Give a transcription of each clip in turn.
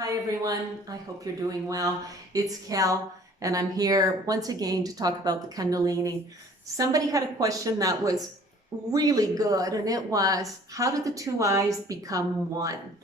Hi everyone, I hope you're doing well. It's Cal and I'm here once again to talk about the Kundalini. Somebody had a question that was really good and it was, how do the two eyes become one?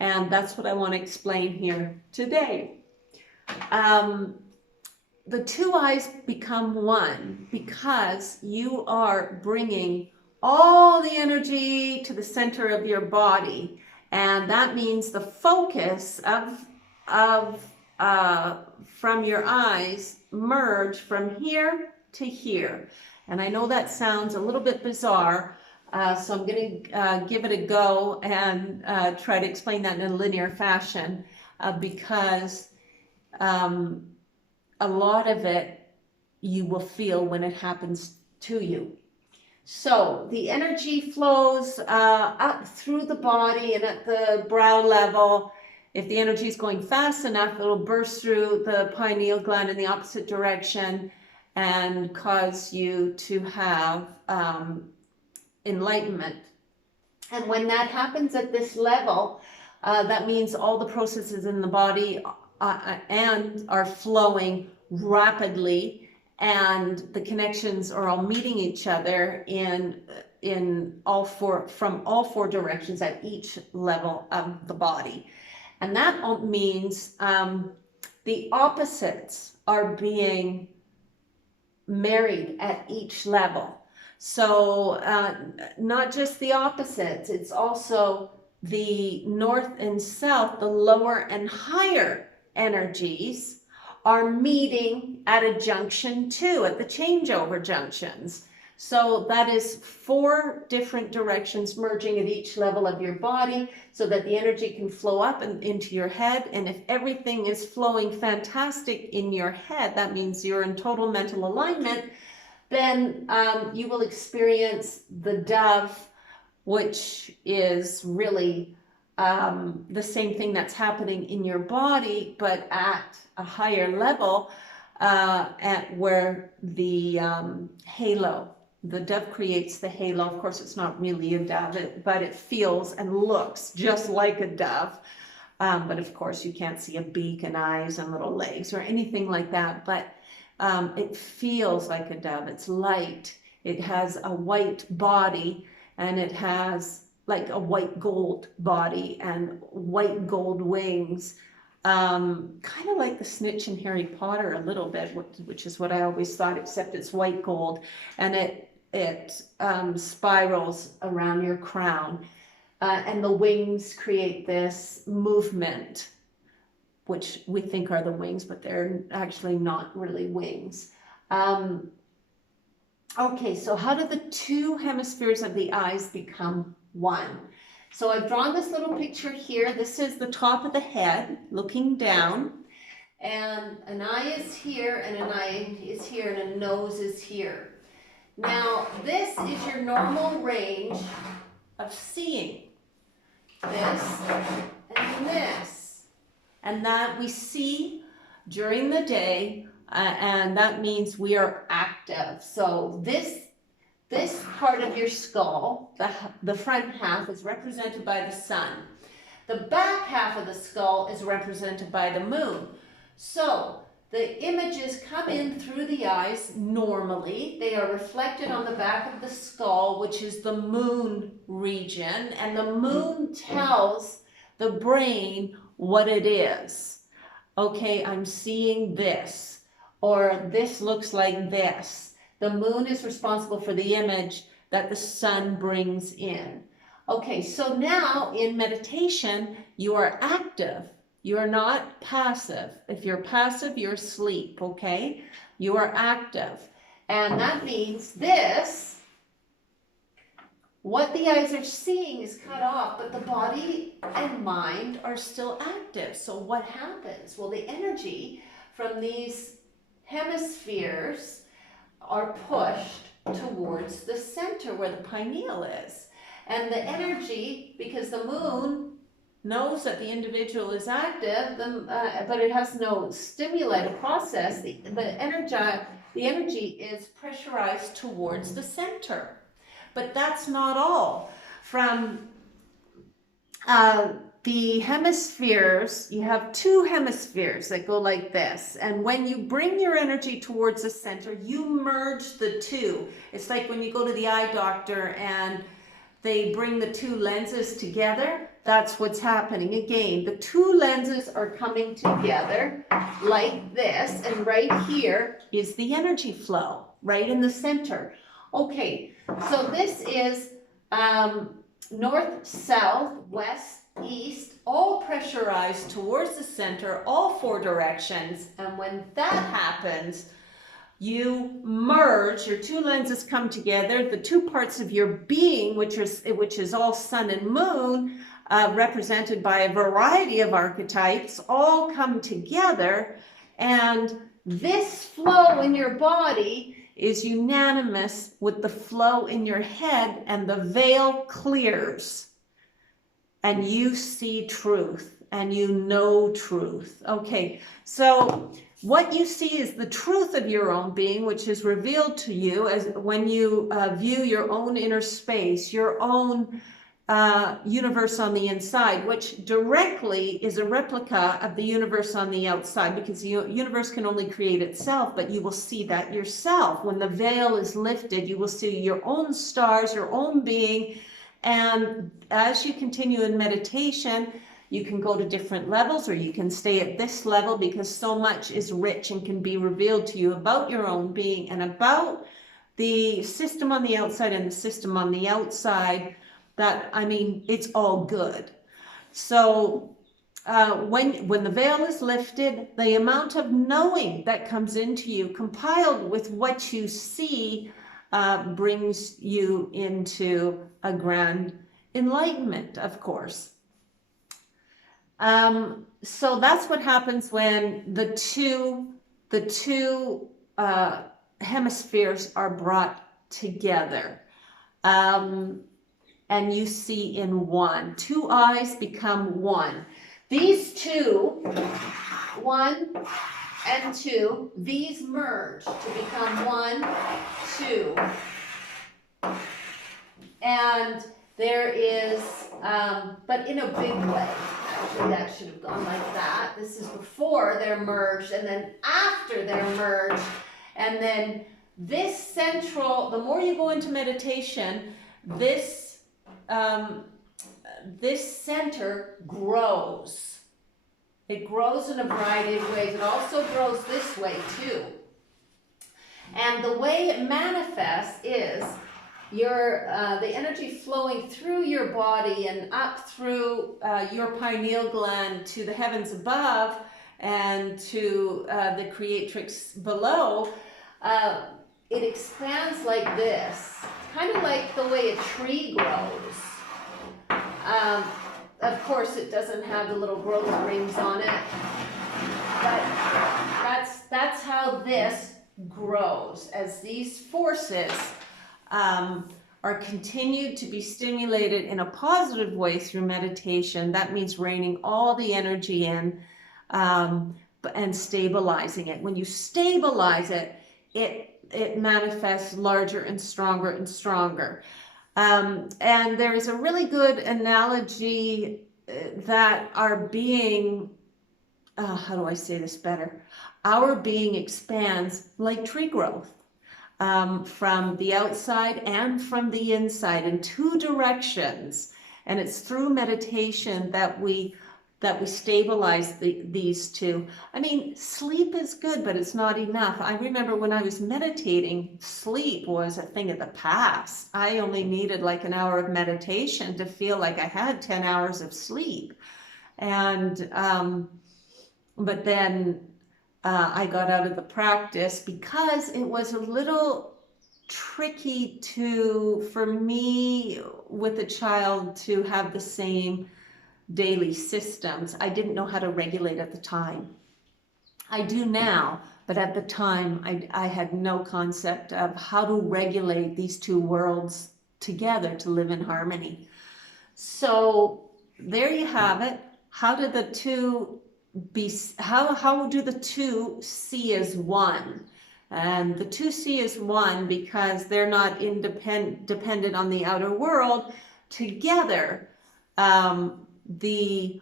And that's what I want to explain here today. The two eyes become one because you are bringing all the energy to the center of your body, and that means the focus from your eyes merge from here to here. And I know that sounds a little bit bizarre, so I'm going to give it a go and try to explain that in a linear fashion because a lot of it you will feel when it happens to you. So the energy flows up through the body and at the brow level. If the energy is going fast enough, it'll burst through the pineal gland in the opposite direction and cause you to have enlightenment. And when that happens at this level, that means all the processes in the body and are flowing rapidly, and the connections are all meeting each other in all four, from all four directions at each level of the body. And that means the opposites are being married at each level. So not just the opposites, it's also the north and south, the lower and higher energies are meeting at a junction too, at the changeover junctions. So that is four different directions merging at each level of your body so that the energy can flow up and into your head. And if everything is flowing fantastic in your head, that means you're in total mental alignment, then you will experience the dove, which is really the same thing that's happening in your body, but at a higher level, at where the halo, the dove creates the halo. Of course, it's not really a dove, but it feels and looks just like a dove. But of course, you can't see a beak and eyes and little legs or anything like that. But it feels like a dove. It's light. It has a white body, and it has like a white gold body and white gold wings, kind of like the snitch in Harry Potter a little bit, which is what I always thought, except it's white gold, and it spirals around your crown, and the wings create this movement, which we think are the wings, but they're actually not really wings. Okay, so how do the two hemispheres of the eyes become one? So I've drawn this little picture here. This is the top of the head looking down, and an eye is here, and an eye is here, and a nose is here. Now, this is your normal range of seeing. This and this. And that we see during the day, and that means we are active. So this part of your skull, the front half, is represented by the sun. The back half of the skull is represented by the moon. So the images come in through the eyes normally. They are reflected on the back of the skull, which is the moon region, and the moon tells the brain what it is. Okay, I'm seeing this, or this looks like this. The moon is responsible for the image that the sun brings in. Okay, so now in meditation, you are active. You are not passive. If you're passive, you're asleep, okay? You are active. And that means this, what the eyes are seeing is cut off, but the body and mind are still active. So what happens? Well, the energy from these hemispheres are pushed towards the center where the pineal is. And the energy, because the moon knows that the individual is active, but it has no stimuli to process, the energy is pressurized towards the center. But that's not all. From the hemispheres, you have two hemispheres that go like this. And when you bring your energy towards the center, you merge the two. It's like when you go to the eye doctor and they bring the two lenses together. That's what's happening. Again, the two lenses are coming together like this, and right here is the energy flow, right in the center. Okay, so this is north, south, west, east, all pressurized towards the center, all four directions. And when that happens, you merge, your two lenses come together, the two parts of your being, which is all sun and moon, represented by a variety of archetypes, all come together, and this flow in your body is unanimous with the flow in your head, and the veil clears, and you see truth, and you know truth. Okay, so what you see is the truth of your own being, which is revealed to you as when you view your own inner space, your own universe on the inside, which directly is a replica of the universe on the outside, because the universe can only create itself, but you will see that yourself. When the veil is lifted, you will see your own stars, your own being, and as you continue in meditation, you can go to different levels, or you can stay at this level, because so much is rich and can be revealed to you about your own being and about the system on the outside and the system on the outside. That, I mean, it's all good. So when the veil is lifted, the amount of knowing that comes into you, compiled with what you see, brings you into a grand enlightenment, of course. So that's what happens when the two hemispheres are brought together. And you see in one. Two eyes become one. These two, one and two, these merge to become one, two. And there is, but in a big way. Actually, that should have gone like that. This is before they're merged, and then after they're merged. And then this central, the more you go into meditation, this center grows. It grows in a variety of ways. It also grows this way too. And the way it manifests is the energy flowing through your body and up through your pineal gland to the heavens above and to the creatrix below. It expands like this, kind of like the way a tree grows. Of course, it doesn't have the little growth rings on it, but that's how this grows, as these forces are continued to be stimulated in a positive way through meditation. That means reining all the energy in and stabilizing it. When you stabilize it, it manifests larger and stronger and stronger. And there is a really good analogy that our being, how do I say this better? Our being expands like tree growth, from the outside and from the inside in two directions. And it's through meditation that we stabilize these two. I mean, sleep is good, but it's not enough. I remember when I was meditating, sleep was a thing of the past. I only needed like an hour of meditation to feel like I had 10 hours of sleep. And, but then I got out of the practice because it was a little tricky for me with a child to have the same daily systems. I didn't know how to regulate at the time. I do now, but at the time I had no concept of how to regulate these two worlds together to live in harmony. So there you have it. How do the two see as one? And the two see as one because they're not dependent on the outer world. Together, the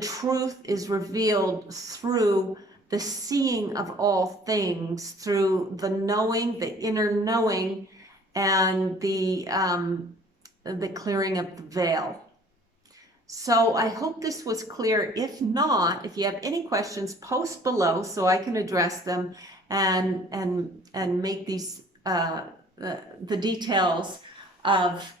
truth is revealed through the seeing of all things, through the knowing, the inner knowing, and the clearing of the veil. So I hope this was clear. If not, if you have any questions, post below so I can address them and make these the details of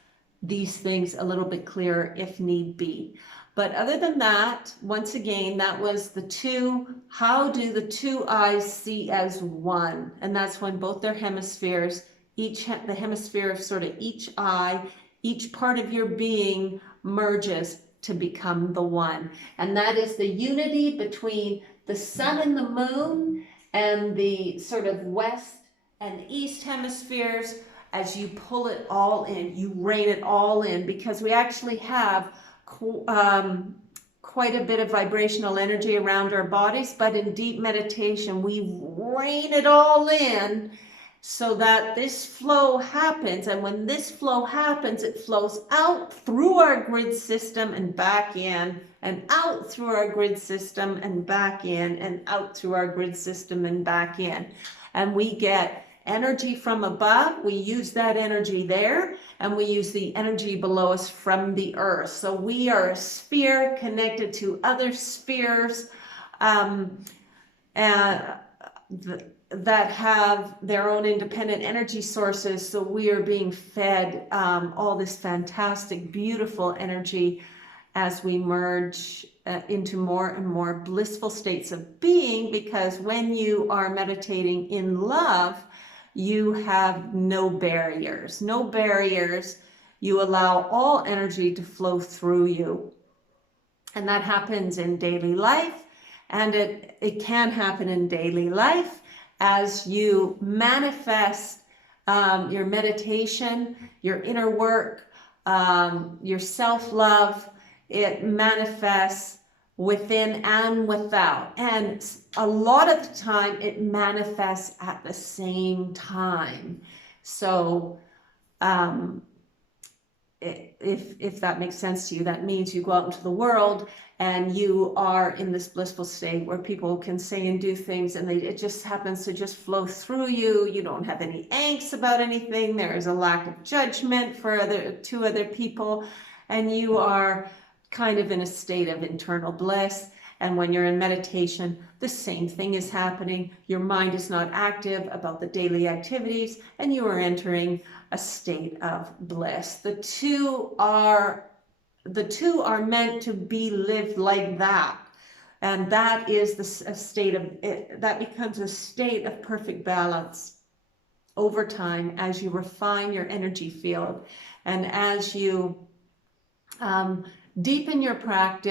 these things a little bit clearer if need be. But other than that, once again, that was the two, how do the two eyes see as one? And that's when both their hemispheres, the hemisphere of sort of each eye, each part of your being merges to become the one. And that is the unity between the sun and the moon and the sort of west and east hemispheres. As you pull it all in, you rein it all in, because we actually have quite a bit of vibrational energy around our bodies, but in deep meditation, we rein it all in so that this flow happens. And when this flow happens, it flows out through our grid system and back in, and out through our grid system and back in, and out through our grid system and back in. And we get energy from above, we use that energy there, and we use the energy below us from the earth. So we are a sphere connected to other spheres that have their own independent energy sources. So we are being fed all this fantastic, beautiful energy as we merge into more and more blissful states of being, because when you are meditating in love, you have no barriers. No barriers. You allow all energy to flow through you. And that happens in daily life. And it can happen in daily life as you manifest your meditation, your inner work, your self-love. It manifests within and without, and a lot of the time it manifests at the same time. So if that makes sense to you, that means you go out into the world and you are in this blissful state where people can say and do things, and it just happens to just flow through you. You don't have any angst about anything. There is a lack of judgment for two other people, and you are kind of in a state of internal bliss. And when you're in meditation, the same thing is happening. Your mind is not active about the daily activities, and you are entering a state of bliss. The two are meant to be lived like that. And that is a state of, that becomes a state of perfect balance over time as you refine your energy field and as you deepen your practice.